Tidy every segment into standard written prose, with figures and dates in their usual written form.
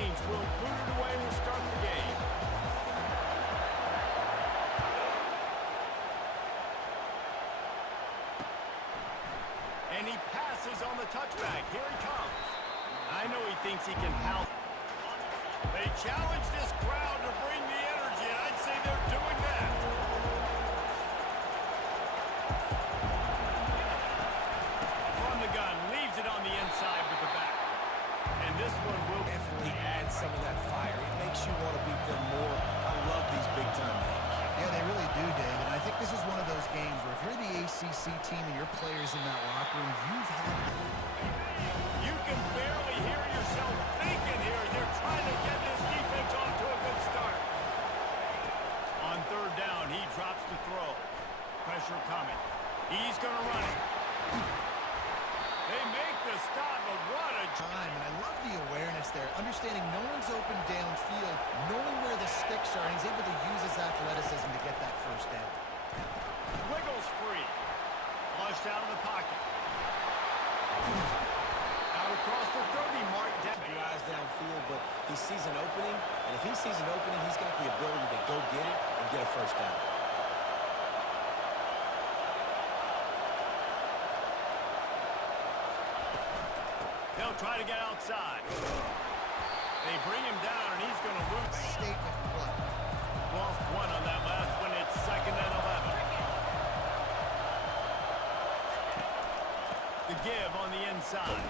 change. Will boot it away and start the game. And he passes on the touchback. Here he comes. I know he thinks he can help. They challenge this crowd to bring the energy, and I'd say they're doing that. From the gun, leaves it on the inside with the back. And this one will definitely add some of that fire. It makes you want to beat them more. I love these big-time games. Yeah, they really do, David. I think this is one of those games where if you're the ACC team and your players in that locker room, you've had... You can barely hear yourself thinking here as they're trying to get this defense off to a good start. On third down, he drops the throw. Pressure coming. He's going to run it. They make the stop, but what a time. And I love the awareness there. Understanding no one's open downfield, knowing where the sticks are, and he's able to use his athleticism to get that first down. Wiggles free. Flushed out of the pocket. Out across the 30 mark. Guys downfield, but he sees an opening, and if he sees an opening, he's got the ability to go get it and get a first down. They'll try to get outside. They bring him down, and he's going to lose. Statement play. Lost one on that last one. It's 2nd and 11. The give on the inside.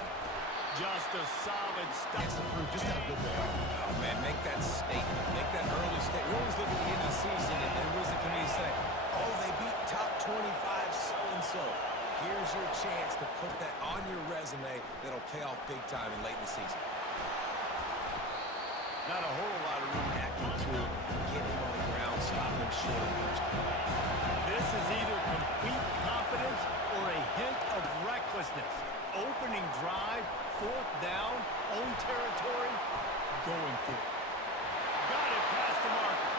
Just a solid stop. It's to prove just how good they are. Oh, man, make that statement. Make that early statement. We always look at the end of the season, and what does the committee say? Oh, they beat top 25 so-and-so. Here's your chance to put that on your resume that'll pay off big time and late in the season. Not a whole lot of room back into it, get him on the ground, stop him short of first down. This is either complete confidence or a hint of recklessness. Opening drive, 4th down, own territory, going for it. Got it past the marker.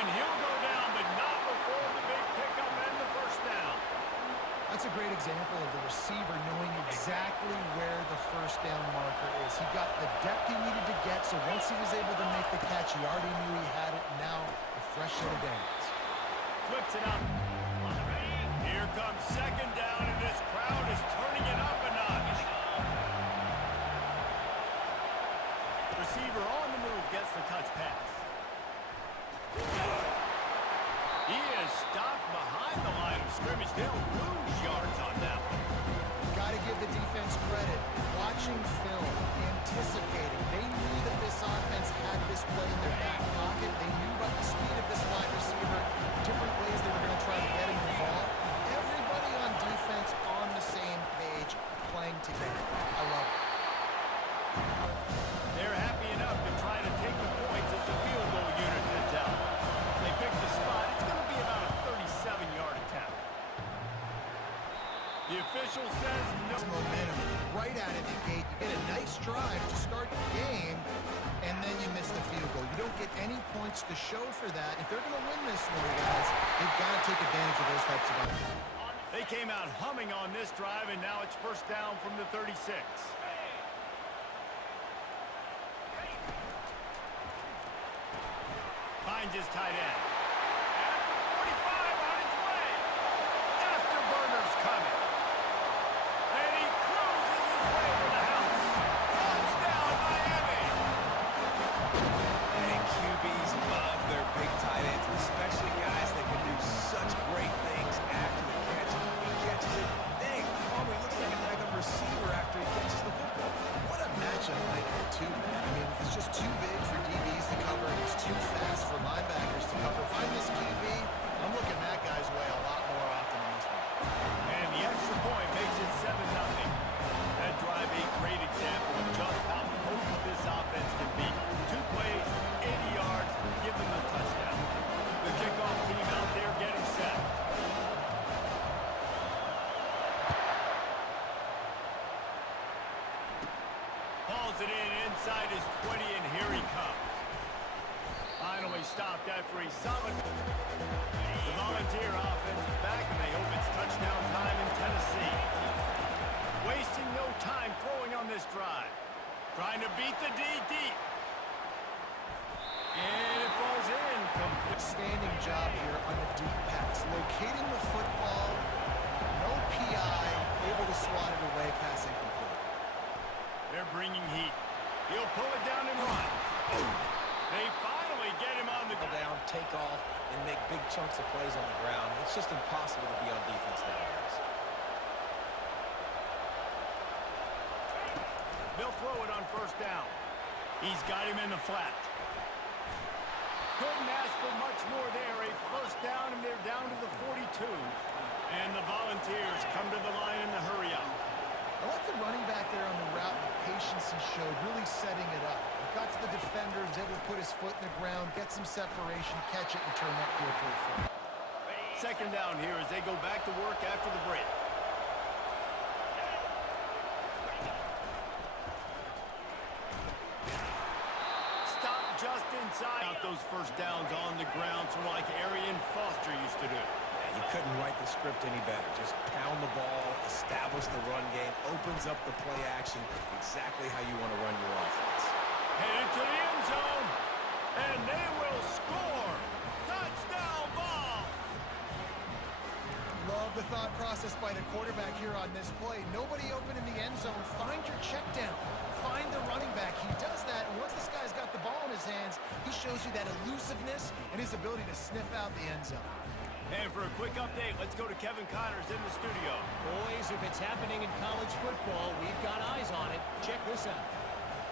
And he'll go down, but not before the big pickup and the first down. That's a great example of the receiver knowing exactly where the first down marker is. He got the depth he needed to get, so once he was able to make the catch, he already knew he had it. Now, a fresh set of downs. Flips it up. Here comes 2nd down, and this crowd is turning it up a notch. Receiver on the move gets the touch pass. He is stopped behind the line of scrimmage. They'll lose yards on that one. Got to give the defense credit. Watching film, anticipating. They knew that this offense had this play in their back pocket. They knew about the speed of this wide receiver, different ways they were going to try to get him involved. Everybody on defense on the same page, playing together. I love it. They're happy enough to try to take the points as the field goal unit heads out. They pick the spot. It's going to be about a 37-yard attempt. The official says no. Momentum right out of the gate. You get a nice drive to start the game, and then you miss the field goal. You don't get any points to show for that. If they're going to win this one, guys, they've got to take advantage of those types of opportunities. They came out humming on this drive, and now it's first down from the 36. Finds his tight end. At the 45 on his way. Afterburner's coming. And he cruises his way to the house. Touchdown, Miami. And QBs love their big tight ends, especially guys that can do such great things after the catch. He catches it. Dang, Palmer looks like a backup receiver after he catches the football. What a matchup right there, too, man. I mean, it's just too big for DBs to cover, and it's too fast for linebackers to cover. If I miss QB, I'm looking that guy's way a lot more often than this one. And the extra point makes it 7-0. That drive a great example of just how potent this offense can be. 2 plays, 80 yards, give them the touchdown. The kickoff team out there getting set. Hauls it in inside his 20, and here he comes. Finally stopped after a solid. The Volunteer offense is back, and they hope it's touchdown time in Tennessee. Wasting no time throwing on this drive. Trying to beat the D deep. And it falls in. Outstanding job here on the deep pass. Locating the football, no PI, able to swat it away, pass incomplete. They're bringing heat. He'll pull it down and run. They finally get him on the Down, take off, and make big chunks of plays on the ground. It's just impossible to be on defense nowadays. They'll throw it on first down. He's got him in the flat. Couldn't ask for much more there. A first down, and they're down to the 42. And the Volunteers come to the line in the hurry up. I like the running back there on the route, the patience he showed, really setting it up. He got to the defender, was able to put his foot in the ground, get some separation, catch it, and turn that field for a foot. Second down here as they go back to work after the break. Stop just inside. Out those first downs on the ground, sort of like Arian Foster used to do. Yeah, you couldn't write the script any better. Just pound the ball, establish the run game, opens up the play action, exactly how you want to run your offense. Headed to the end zone, and they will score. Touchdown ball. Love the thought process by the quarterback here on this play. Nobody open in the end zone. Find your check down. Find the running back. He does that, and once this guy's got the ball in his hands, he shows you that elusiveness and his ability to sniff out the end zone. And for a quick update, let's go to Kevin Connors in the studio. Boys, if it's happening in college football, we've got eyes on it. Check this out.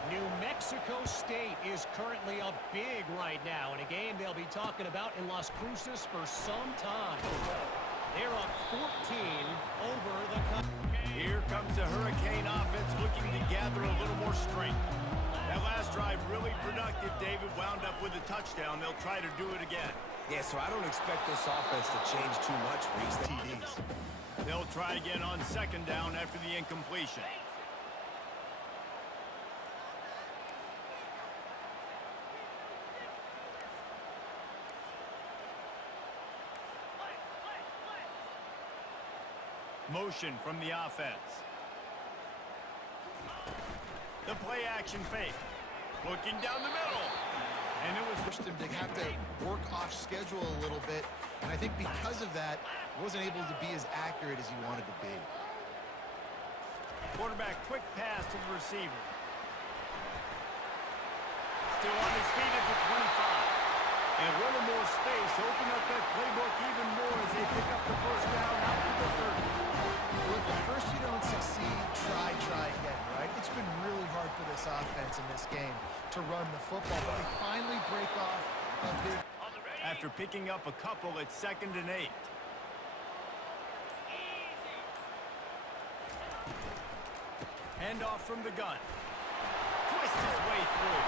New Mexico State is currently up big right now in a game they'll be talking about in Las Cruces for some time. They're up 14 over the country. Here comes the Hurricane offense looking to gather a little more strength. That last drive really productive. David wound up with a touchdown. They'll try to do it again. Yeah, so I don't expect this offense to change too much, Reese. TDs. They'll try again on second down after the incompletion. Motion from the offense. The play action fake. Looking down the middle. And it was Pushed him to have to work off schedule a little bit, and I think because of that, he wasn't able to be as accurate as he wanted to be. quarterback quick pass to the receiver. Still on his feet at the 25. And a little more space. Open up that playbook even more as they pick up the first down out to the 30. Well, if at first you don't succeed, try again, right? It's been really hard for this offense in this game to run the football, but they finally break off a big... After picking up a couple at 2nd and 8. Handoff from the gun. Twist his way through.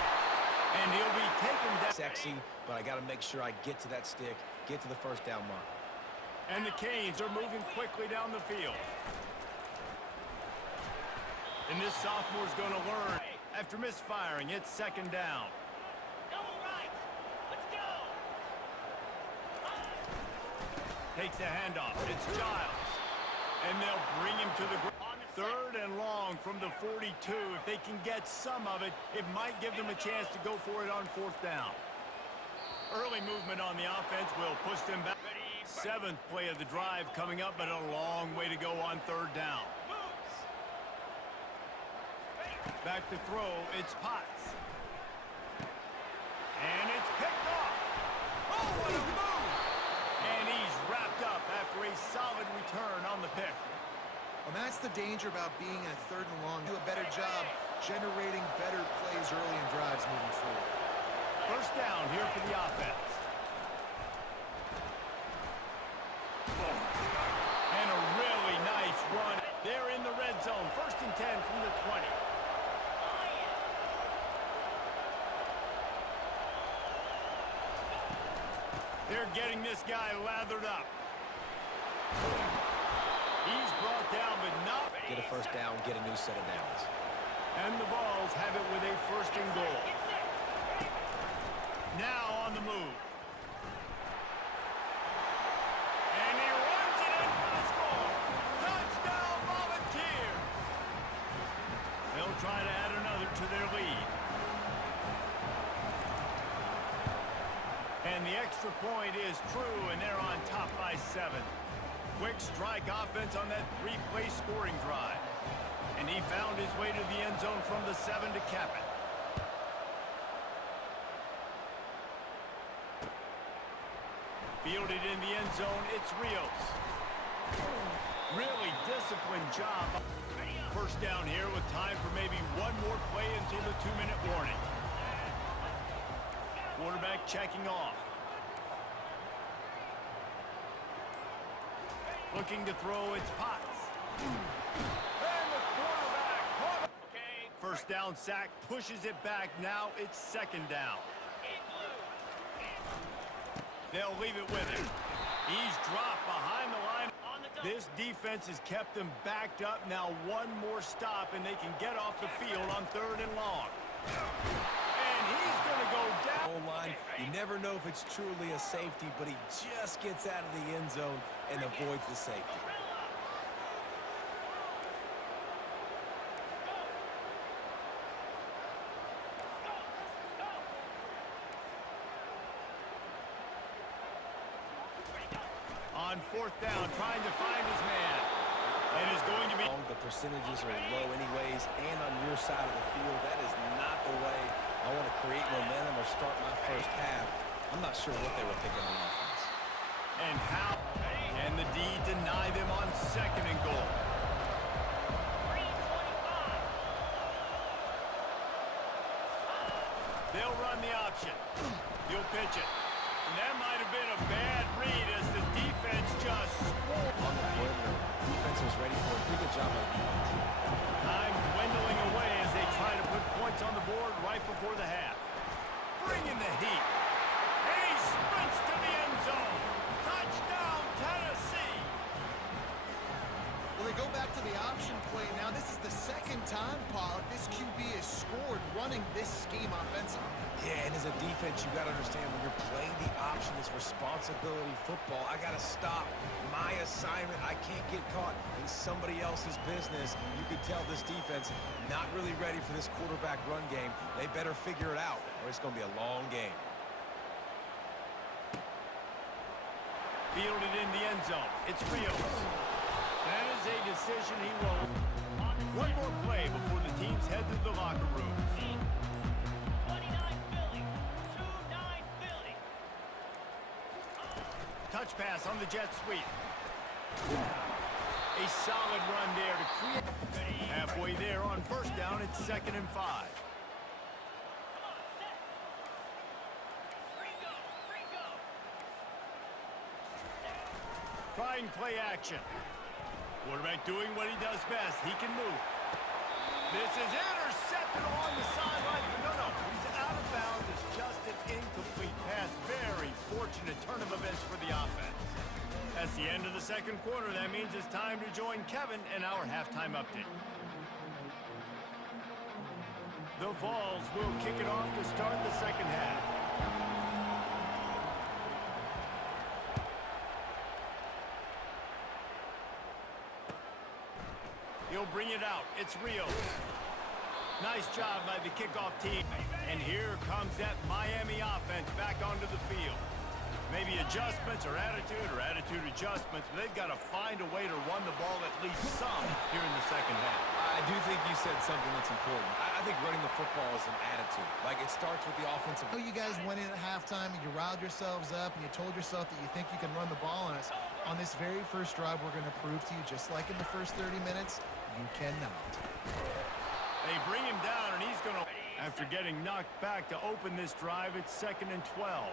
And he'll be taken down. Sexy, but I got to make sure I get to that stick, get to the first down mark. And the Canes are moving quickly down the field. And this sophomore's going to learn. After misfiring, it's 2nd down. Takes the handoff. It's Giles. And they'll bring him to the ground. 3rd and long from the 42. If they can get some of it, it might give them a chance to go for it on 4th down. Early movement on the offense will push them back. 7th play of the drive coming up, but a long way to go on 3rd down. Back to throw, it's Potts. And it's picked off. Oh, what a move! And he's wrapped up after a solid return on the pick. Well, that's the danger about being in a 3rd and long. Do a better job generating better plays early in drives moving forward. First down here for the offense. And a really nice run. They're in the red zone. 1st and 10 from the 20. They're getting this guy lathered up. He's brought down, but not. Get a first down, get a new set of downs. And the Vols have it with a 1st and goal. Now on the move. And he runs it in for the score. Touchdown, Volunteers! They'll try to add another to their extra point is true, and they're on top by 7. Quick strike offense on that 3-play scoring drive. And he found his way to the end zone from the 7 to cap it. Fielded in the end zone, it's Rios. Really disciplined job. First down here with time for maybe one more play until the 2-minute warning. Quarterback checking off. Looking to throw, it's Potts. And the quarterback caught it. First down sack, pushes it back. Now it's second down. They'll leave it with him. He's dropped behind the line. This defense has kept them backed up. Now one more stop, and they can get off the field on 3rd and long. And he's going to go down. Goal line. You never know if it's truly a safety, but he just gets out of the end zone and avoids the safety. On 4th down, trying to find his man. And is going to be... The percentages are low anyways, and on your side of the field, that is not the way I want to create momentum or start my first half. I'm not sure what they were thinking on offense. And how can the D deny them on 2nd and goal? They'll run the option. He'll pitch it. And that might have been a bad read as the defense just scored. On the perimeter, defense was ready for a pretty good job on defense. Time dwindling away as they try to put points on the board right before the half. Bringing the heat. And he sprints to the end zone. Touchdown, Tennessee. Well, they go back to the option play. Now, this is the second time, Pollard, this QB has scored running this scheme offensively. Yeah, and as a defense, you got to understand when you're playing the option, it's responsibility football. I got to stop my assignment. I can't get caught in somebody else's business. You could tell this defense not really ready for this quarterback run game. They better figure it out, or it's going to be a long game. Fielded in the end zone. It's Rios. That is a decision he will. One more play before the teams head to the locker rooms. Touch pass on the jet sweep. A solid run there to create. Halfway there on 1st down, it's 2nd and 5. Trying play action. Quarterback doing what he does best. He can move. This is intercepted along the sideline. No, he's out of bounds. It's just an incomplete pass. Very fortunate turn of events for the offense. That's the end of the 2nd quarter. That means it's time to join Kevin in our halftime update. The Vols will kick it off to start the 2nd half. He'll bring it out. It's Rios. Nice job by the kickoff team. And here comes that Miami offense back onto the field. Maybe adjustments or attitude adjustments, but they've got to find a way to run the ball at least some here in the 2nd half. I do think you said something that's important. I think running the football is an attitude. Like, it starts with the offensive. I know you guys went in at halftime and you riled yourselves up and you told yourself that you think you can run the ball on us. On this very first drive, we're going to prove to you, just like in the first 30 minutes, you cannot. They bring him down, and he's going to... After getting knocked back to open this drive, it's 2nd and 12.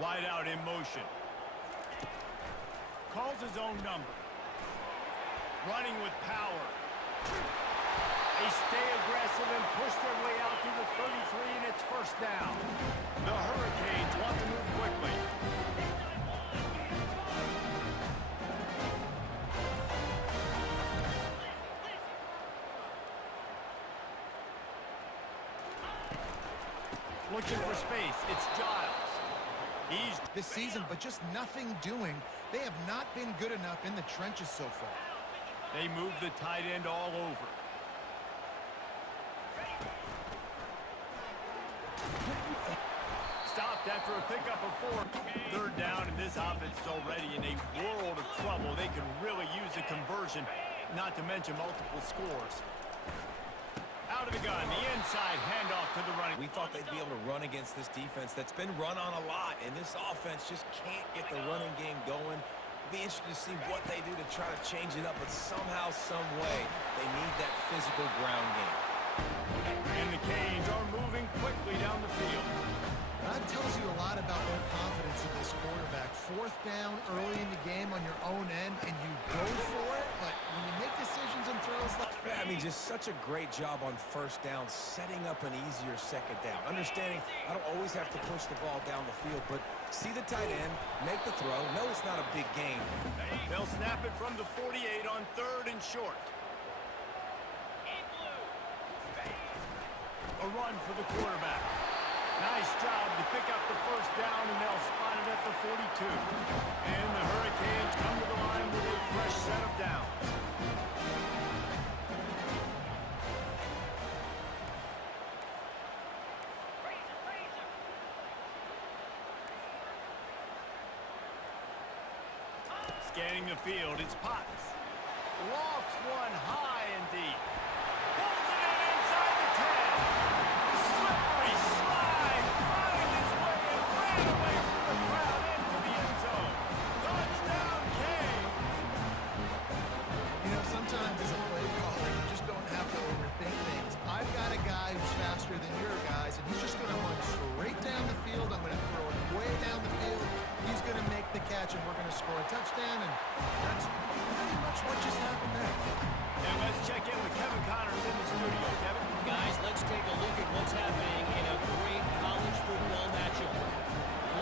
Wide out in motion. Calls his own number. Running with power. They stay aggressive and push their way out to the 33, and it's 1st down. The Hurricanes want to move quickly. Looking for space. It's Giles. He's this season, but just nothing doing. They have not been good enough in the trenches so far. They move the tight end all over. Stopped after a pickup of 4. Third down, and this offense is already in a world of trouble. They can really use a conversion, not to mention multiple scores. Out of the gun, the inside handoff to the running. We thought they'd be able to run against this defense that's been run on a lot, and this offense just can't get the running game going. Be interested to see what they do to try to change it up, but somehow, some way, they need that physical ground game. And the Canes are moving quickly down the field. That tells you a lot about their confidence in this quarterback. Fourth down early in the game on your own end, and you go for it, but when you make decisions and throws like Yeah, I mean, just such a great job on first down, setting up an easier second down. Understanding I don't always have to push the ball down the field, but see the tight end, make the throw. No, it's not a big game. They'll snap it from the 48 on 3rd and short. A run for the quarterback. Nice job to pick up the first down, and they'll spot it at the 42. And the Hurricanes come to the line with a fresh set of downs. Scanning the field, it's Potts. Lofts one high and deep. Pulls it in inside the 10. Slippery slide, finds his way and ran away from the crowd into the end zone. Touchdown, Canes! You know, sometimes as a play caller, you just don't have to overthink things. I've got a guy who's faster than your guys, and he's just going to run straight down the field. I'm going to throw it way down the field. He's going to make the catch, and we're going to score a touchdown, and that's pretty much what just happened there. And let's check in with Kevin Connors in the studio. Kevin? Guys, let's take a look at what's happening in a great college football matchup.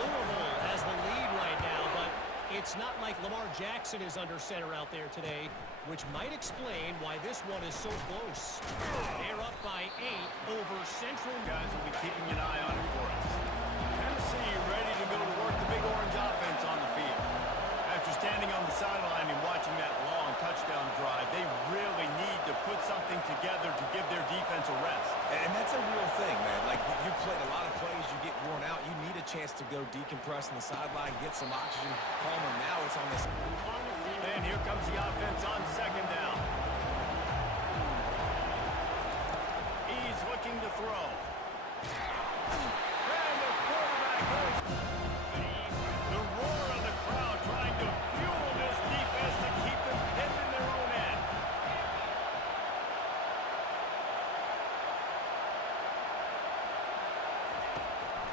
Louisville has the lead right now, but it's not like Lamar Jackson is under center out there today, which might explain why this one is so close. They're up by 8 over Central. Guys will be keeping an eye on it for us. Tennessee ready to go to work the big orange offense on the field. After standing on the sideline and watching that long touchdown drive, they really need to put something together to give their defense a rest. And that's a real thing, man. Like, you played a lot of plays, you get worn out. You need a chance to go decompress on the sideline, get some oxygen. Palmer, now it's on this. And here comes the offense on 2nd down. He's looking to throw. And the quarterback goes. The roar of the crowd trying to fuel this defense to keep them pinned in their own end.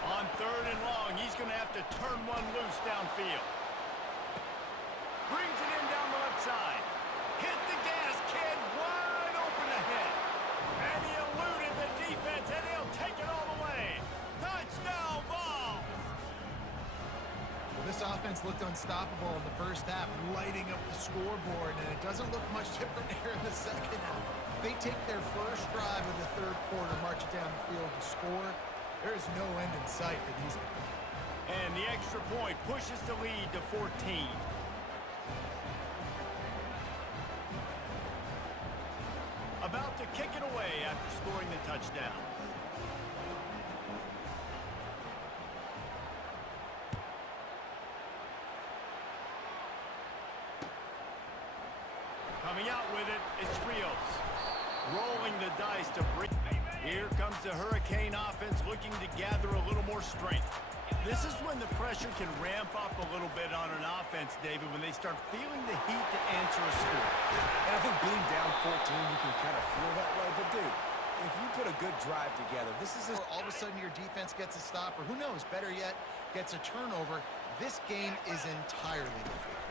On 3rd and long, he's going to have to turn one loose downfield. Brings it in down the left side. Hit the gas, kid. Wide open ahead. And he eluded the defense, and he'll take it all the way. Touchdown, Vols! Well, this offense looked unstoppable in the first half, lighting up the scoreboard, and it doesn't look much different here in the second half. They take their first drive of the 3rd quarter, march it down the field to score. There is no end in sight for these guys. And the extra point pushes the lead to 14. About to kick it away after scoring the touchdown. Coming out with it, it's Rios. Rolling the dice to bring. Here comes the Hurricane offense looking to gather a little more strength. This is when the pressure can ramp up a little bit on an offense, David, when they start feeling the heat to answer a score. And I think being down 14, you can kind of feel that way. But, dude, if you put a good drive together, this is All of a sudden your defense gets a stop, or who knows, better yet, gets a turnover. This game is entirely different.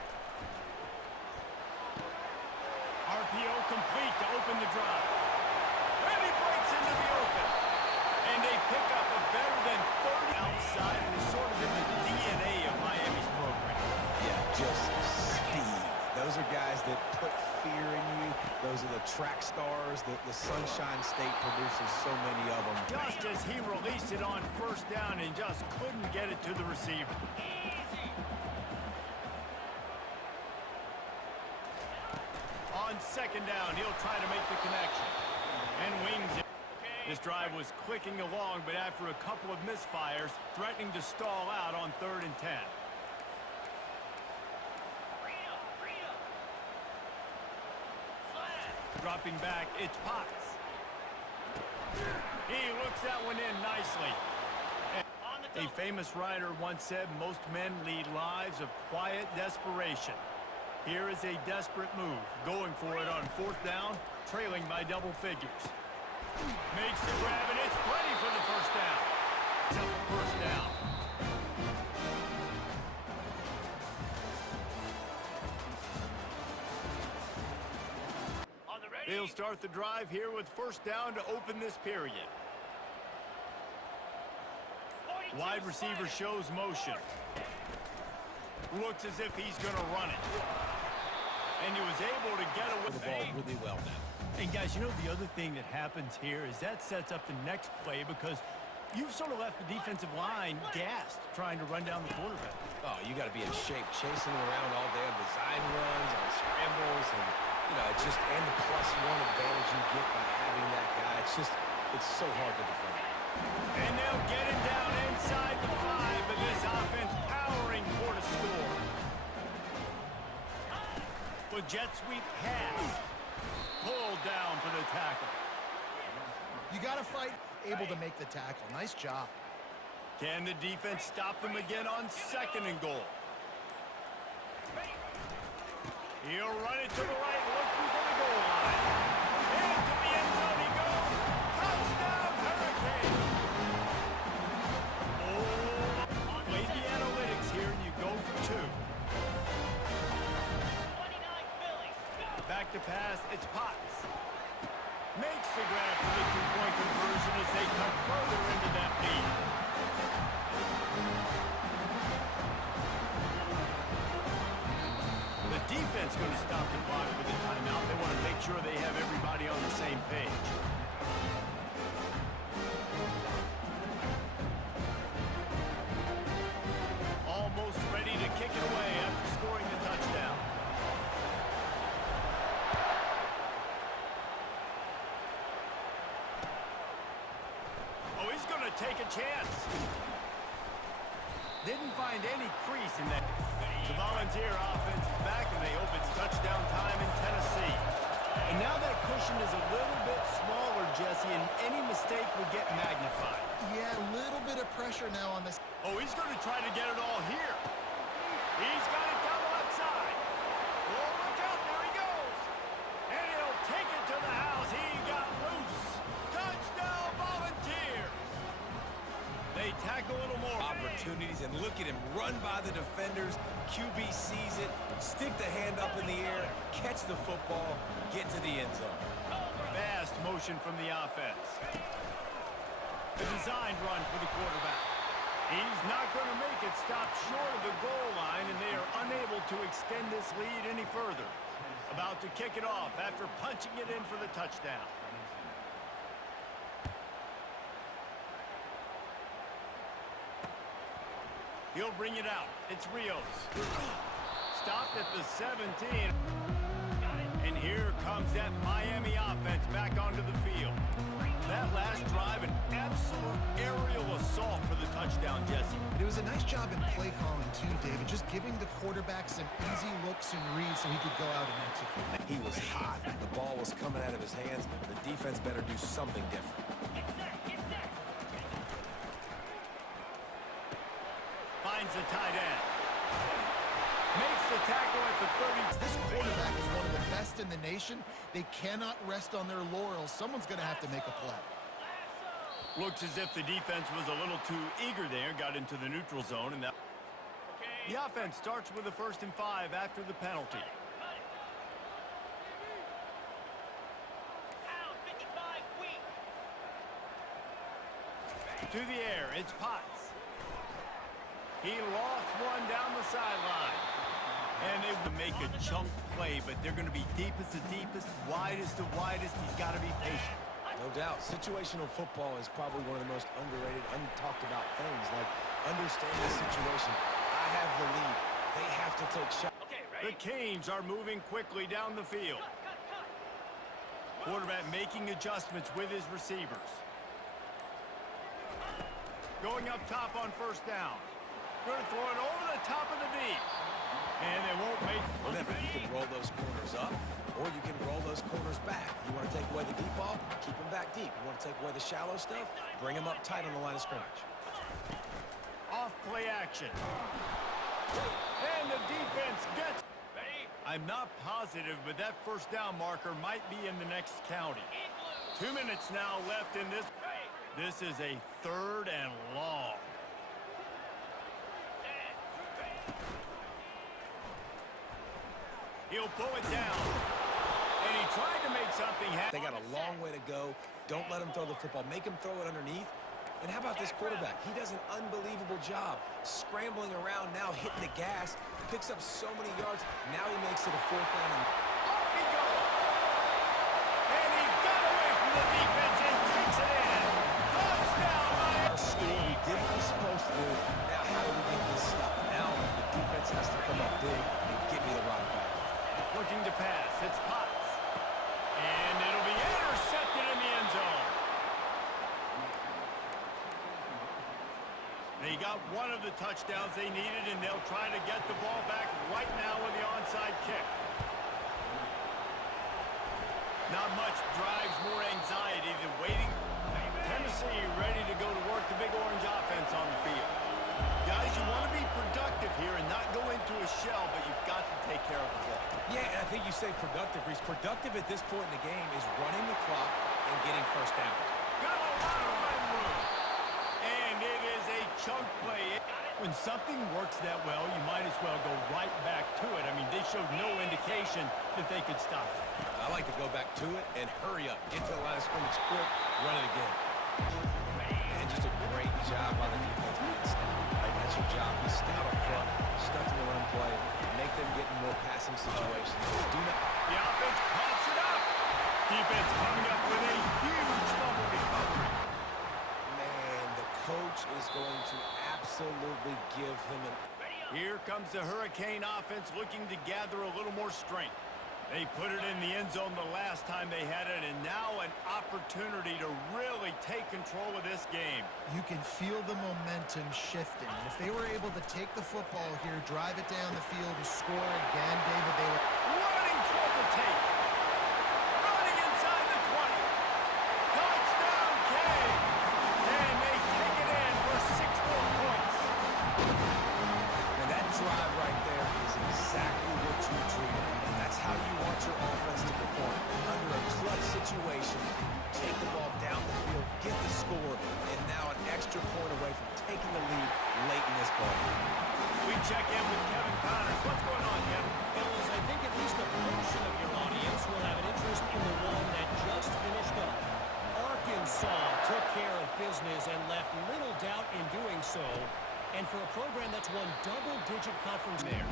RPO complete to open the drive. And he breaks into the open. And they pick up a better than 30 outside, and is sort of in the DNA of Miami's program. Yeah, just speed. Those are guys that put fear in you. Those are the track stars. The Sunshine State produces so many of them. Just as he released it on first down and just couldn't get it to the receiver. On second down, he'll try to make the connection. And wings it. This drive was clicking along, but after a couple of misfires, threatening to stall out on 3rd and 10. Dropping back, it's Potts. He looks that one in nicely. A famous writer once said, most men lead lives of quiet desperation. Here is a desperate move, going for it on 4th down, trailing by double figures. Makes the grab, and it's plenty for the first down. It's up for first down. They'll start the drive here with first down to open this period. Wide receiver shows motion. Looks as if he's going to run it. And he was able to get away with the ball really well now. And guys, you know the other thing that happens here is that sets up the next play because you've sort of left the defensive line gassed trying to run down the quarterback. Oh, you got to be in shape, chasing him around all day on design runs, on scrambles, and you know, it's just and the +1 advantage you get by having that guy. It's so hard to defend. And they'll get him down inside the 5, but this offense powering toward a score. With jet sweep pass. Pulled down for the tackle. You got to fight, able to make the tackle. Nice job. Can the defense stop them again on 2nd and goal? He'll run it to the right, looking for the goal line. Into the end zone he goes. Touchdown, Hurricane. Oh, play the analytics here, and you go for 2. Back to pass, it's Potts. Makes the grab for the 2-point conversion as they come further into that lead. The defense going to stop the clock with a timeout. They want to make sure they have everybody on the same page. Almost ready to kick it away after scoring the touchdown. Oh, he's going to take a chance. Didn't find any crease in that. The Volunteer offense is back, and they hope it's touchdown time in Tennessee. And now that cushion is a little bit smaller, Jesse, and any mistake would get magnified. Yeah, a little bit of pressure now on this. Oh, he's going to try to get it all here. He's got it down the left side. Oh, look out, there he goes. And he'll take it to the house. He got loose. Touchdown, Volunteers. They tackle a little more. Opportunities, and look at him run by the defenders. QB sees it, stick the hand up in the air, catch the football, get to the end zone. Fast motion from the offense. The designed run for the quarterback. He's not going to make it stop short of the goal line, and they are unable to extend this lead any further. About to kick it off after punching it in for the touchdown. He'll bring it out. It's Rios. Stopped at the 17. And here comes that Miami offense back onto the field. That last drive, an absolute aerial assault for the touchdown, Jesse. It was a nice job in play calling, too, David. Just giving the quarterback some easy looks and reads so he could go out and execute. He was hot. The ball was coming out of his hands. The defense better do something different. Finds the tight end. Makes the tackle at the 30. This quarterback is one of the best in the nation. They cannot rest on their laurels. Someone's going to have to make a play. Looks as if the defense was a little too eager there, got into the neutral zone, and that. The offense starts with a 1st and 5 after the penalty. To the air, it's Potts. He lost one down the sideline. And they would make a chunk play, but they're going to be deepest to deepest, widest to widest. He's got to be patient. No doubt. Situational football is probably one of the most underrated, untalked about things. Like, understand the situation. I have the lead. They have to take shots. The Canes are moving quickly down the field. Quarterback making adjustments with his receivers. Going up top on first down. Going to throw it over the top of the deep. And they won't make... Remember, you can roll those corners up, or you can roll those corners back. You want to take away the deep ball, keep them back deep. You want to take away the shallow stuff, bring them up tight on the line of scrimmage. Off play action. And the defense gets... I'm not positive, but that first down marker might be in the next county. 2 minutes now left in this. This is a 3rd and long. He'll pull it down. And he tried to make something happen. They got a long way to go. Don't let him throw the football. Make him throw it underneath. And how about this quarterback? He does an unbelievable job scrambling around now, hitting the gas, picks up so many yards. Now he makes it a 4th down. And off he goes. And he got away from the defense and takes it in. Touchdown, Lions. our school, we did what we're supposed to do. Now how do we get this stop? Now the defense has to come up big and get me the rock back. Looking to pass. It's Potts. And it'll be intercepted in the end zone. They got one of the touchdowns they needed, and they'll try to get the ball back right now with the onside kick. Not much drives more anxiety than waiting. Tennessee ready to go to work the big orange offense on the field. Guys, you want to be productive here and not go into a shell, but you've got to take care of the ball. Yeah, and I think you say productive, Reese. Productive at this point in the game is running the clock and getting first down. Got a lot of run room. And it is a chunk play. When something works that well, you might as well go right back to it. I mean, they showed no indication that they could stop it. I like to go back to it and hurry up. Get to the line of scrimmage quick, run it again. And just a great job by the defense being stout. Right? That's your job. Be stout up front, stuff in the run play, make them get in more passing situations. Do not. The offense pops it up. Defense coming up with a huge fumble recovery. Man, the coach is going to absolutely give him an... Here comes the Hurricane offense looking to gather a little more strength. They put it in the end zone the last time they had it, and now an opportunity to really take control of this game. You can feel the momentum shifting. And if they were able to take the football here, drive it down the field, and score again, David, they were... Running toward the tape. Running inside the 20. Touchdown, Canes. And they take it in for 6 more points. And that drive right there is exactly what you dream of. That's how you want your offense to perform. Under a clutch situation, take the ball down the field, get the score, and now an extra point away from taking the lead late in this ball game. We check in with Kevin Connors. What's going on, Kevin? Fellas, I think at least a portion of your audience will have an interest in the one that just finished up. Arkansas took care of business and left little doubt in doing so. And for a program that's won double-digit conference There.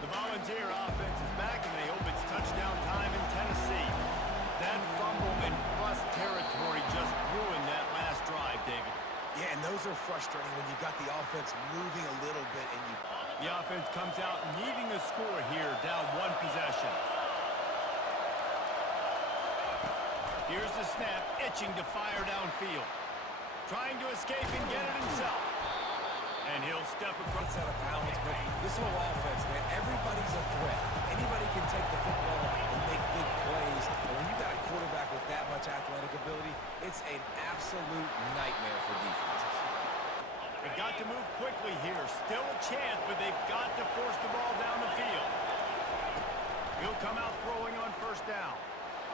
The Volunteer offense is back, and they hope it's touchdown time in Tennessee. That fumble in plus territory just ruined that last drive, David. Yeah, and those are frustrating when you got the offense moving a little bit and you... The offense comes out needing a score here, down 1 possession. Here's the snap, itching to fire downfield. Trying to escape and get it himself. And he'll step across out of bounds, but this whole offense, man, everybody's a threat. Anybody can take the football and make big plays. And when you got a quarterback with that much athletic ability, it's an absolute nightmare for defenses. They've got to move quickly here. Still a chance, but they've got to force the ball down the field. He'll come out throwing on first down.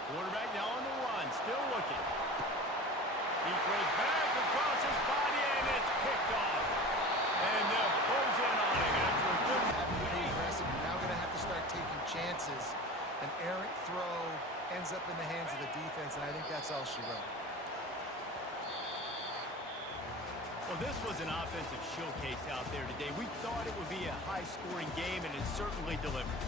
Quarterback now on the run, still looking. He throws back across his body, and it's picked off. And they'll close in on him after a good... Having to be aggressive, you're now going to have to start taking chances. An errant throw ends up in the hands of the defense, and I think that's all she wrote. Well, this was an offensive showcase out there today. We thought it would be a high-scoring game, and it certainly delivered.